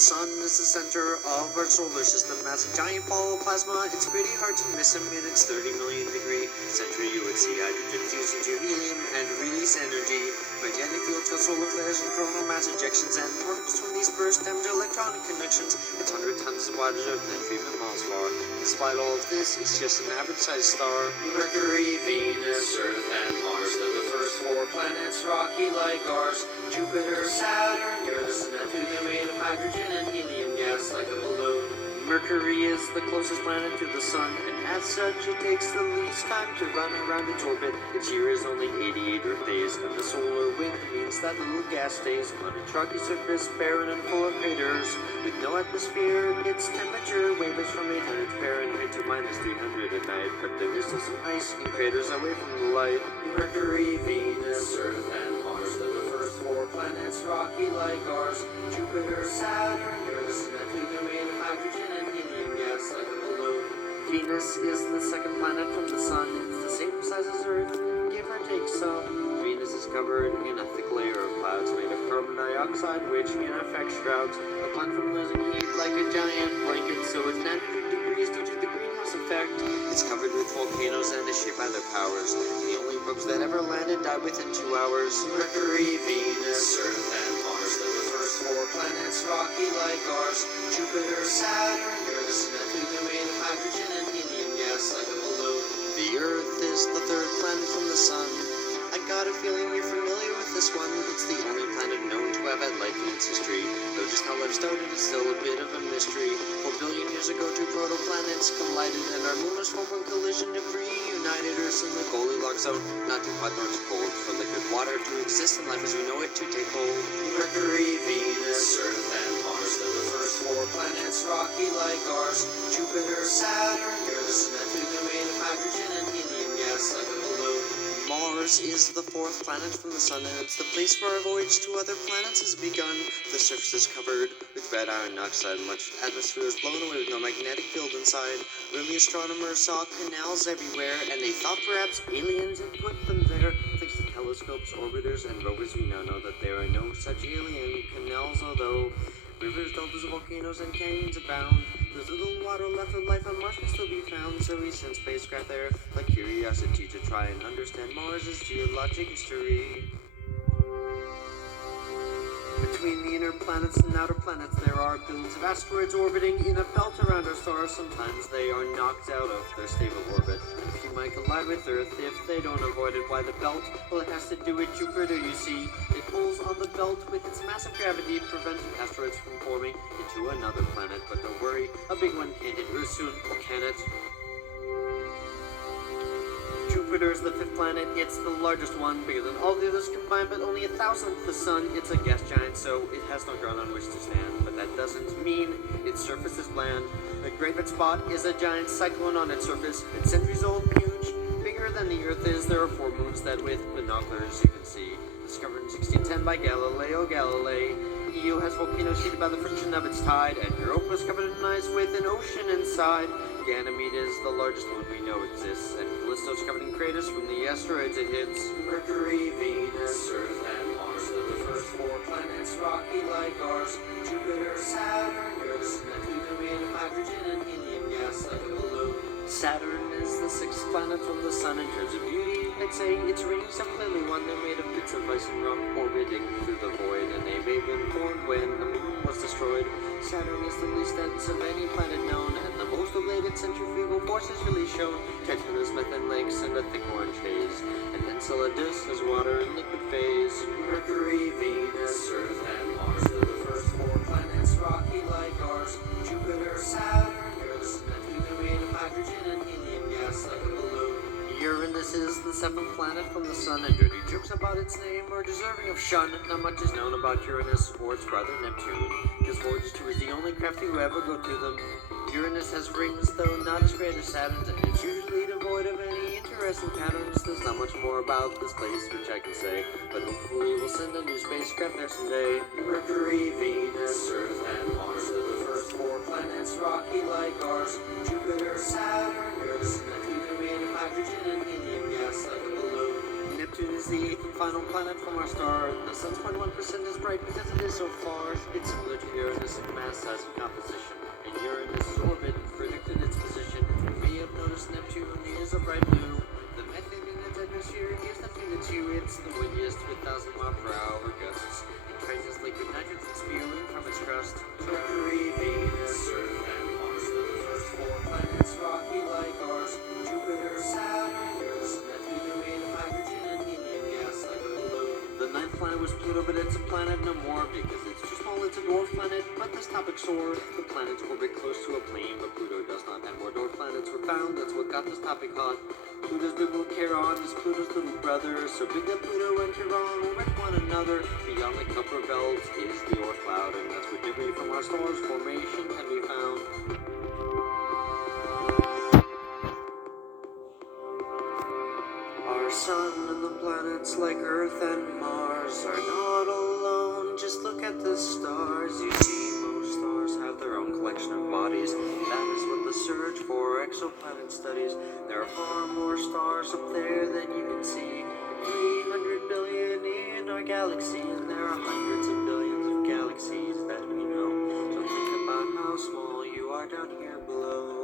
sun is the center of our solar system. As a giant ball of plasma, it's pretty hard to miss him in its 30 million degree center. You would see hydrogen fuse into helium and release energy. Magnetic fields got solar flares and coronal mass ejections, and particles from these burst damage electronic conductions. It's 100 times as wide as Earth and 3 million miles far. Despite all of this, it's just an average-sized star. Mercury, Venus, Earth, and Mars. They're the first 4 planets, rocky like ours. Jupiter, Saturn, Uranus, and Neptune. They're made of hydrogen and helium gas like a balloon. Mercury is the closest planet to the sun, and as such, it takes the least time to run around its orbit. Its year is only 88 Earth days, and the solar wind means that little gas stays on a chalky surface, barren and full of craters. With no atmosphere, its temperature wavers from 800 Fahrenheit to minus 300 at night, but there is still some ice in craters away from the light. Mercury, Venus, Earth, and Mars. They're the first 4 planets, rocky like ours. Jupiter, Saturn, Uranus, and Neptune. They're made of hydrogen and helium gas like a balloon. Venus is the second planet from the sun. It's the same size as Earth, give or take some. Venus is covered in a thick layer of clouds made of carbon dioxide, which in effect shrouds the planet from losing heat like a giant blanket, so it's 900 degrees due to the greenhouse effect. It's covered with volcanoes and is shaped by their powers. The only probes that ever landed died within 2 hours. Mercury, Venus, Earth, and Mars. They're the first 4 planets, rocky like ours. Jupiter, Saturn, Uranus, and Neptune. They're made of hydrogen and helium gas like a balloon. The Earth is the 3rd planet from the sun. I got a feeling you're familiar with this one. It's the only planet known to have had life in its history, though just how life started is still a bit of a mystery. 4 billion years ago, 2 protoplanets collided, and our moon was formed when collision debris united Earth in the Goldilocks zone. Not too hot nor too cold for liquid water to exist in life as we know it to take hold. Mercury, Venus, Earth, and Mars. They're the first 4 planets, rocky like ours. Jupiter, Saturn, Uranus, and Neptune. They're made of hydrogen and helium gas like a balloon. Mars is the 4th planet from the sun, and it's the place where our voyage to other planets has begun. The surface is covered with red iron oxide, much atmosphere is blown away with no magnetic field inside. Early astronomers saw canals everywhere, and they thought perhaps aliens had put them there. Thanks to telescopes, orbiters, and rovers, we now know that there are no such alien canals, although rivers, deltas, volcanoes, and canyons abound. There's little water left of life on Mars can still be found, so we sent spacecraft there like Curiosity to try and understand Mars' geologic history. Between the inner planets and outer planets, there are billions of asteroids orbiting in a belt around our star. Sometimes they are knocked out of their stable orbit, and a few might collide with Earth if they don't avoid it. Why the belt? Well, it has to do with Jupiter, you see. It pulls on the belt with its massive gravity, preventing asteroids from forming into another planet. But don't worry, a big one can't hit Earth soon, or can it? Jupiter is the 5th planet. It's the largest one, bigger than all the others combined, but only 1,000th the sun. It's a gas giant, so it has no ground on which to stand, but that doesn't mean its surface is bland. The Great Red Spot is a giant cyclone on its surface. It's centuries old and huge, bigger than the Earth is. There are 4 moons that with binoculars you can see. Discovered in 1610 by Galileo Galilei. Io has volcanoes heated by the friction of its tide, and Europa is covered in ice with an ocean inside. Ganymede is the largest moon we know exists, and Callisto is covered in craters from the asteroids it hits. Mercury, Venus, Earth, and Mars. They're the first 4 planets, rocky like ours. Jupiter, Saturn, Uranus, and Neptune. They're made of hydrogen and helium gas like a balloon. Saturn is the 6th planet from the sun in terms of beauty. I'd say its rings are clearly one. They're made of bits of ice and rock orbiting through the void, and they may have been formed when the moon was destroyed. Saturn is the least dense of any planet known, and the most related centrifugal force is really shown. Titan has methane lakes and a thick orange haze, and Enceladus has water in liquid phase. Mercury, Venus, Earth, and Mars. They're the first 4 planets, rocky like ours. Jupiter, Saturn, Uranus, and Neptune. They're made of hydrogen and helium gas like a balloon. Uranus is the 7th planet from the sun, and dirty jokes about its name are deserving of shun. Not much is known about Uranus or its brother Neptune, because Voyage 2 is the only craft to ever go to them. Uranus has rings, though not as great as Saturn's, and it's usually devoid of any interesting patterns. There's not much more about this place which I can say, but hopefully we'll send a new spacecraft there someday. Mercury, Venus, Earth, and Mars. They're the first 4 planets, rocky like ours. Jupiter, Saturn, Uranus, and Neptune. They're made of hydrogen and helium gas like a balloon. Neptune is the final planet from our star. The sun's 0.1% is bright because it is so far. It's similar to Uranus in mass, size, and composition. And Uranus' orbit predicted its position. We have noticed Neptune is a bright blue. The methane in its atmosphere gives Neptune its hue. It's the windiest with 1,000-mile-per-hour gusts. It traces liquid nitrogen spewing from its crust. Mercury, Venus, Earth, and Mars are the first four planets, rocky like ours. Jupiter, Saturn, Uranus, Neptune are made of hydrogen and helium gas like a balloon. The ninth planet was Pluto, but it's a planet no more because it's too small. It's a dwarf planet, but this topic soared. The planets orbit close to a plane, but Pluto does not. And more dwarf planets were found. That's what got this topic hot. Pluto's big little Charon is Pluto's little brother, so big that Pluto and Charon orbit one another. Beyond the Kuiper belt is the Oort cloud, and that's where debris from our star's formation can be found. Our sun and the planets like Earth and Mars are not alone. Just look at the stars. You see, most stars have their own collection of bodies. That is what the search for exoplanet studies. There are far more stars up there than you can see. 300 billion in our galaxy, and there are hundreds of billions of galaxies that we know. So think about how small you are down here below.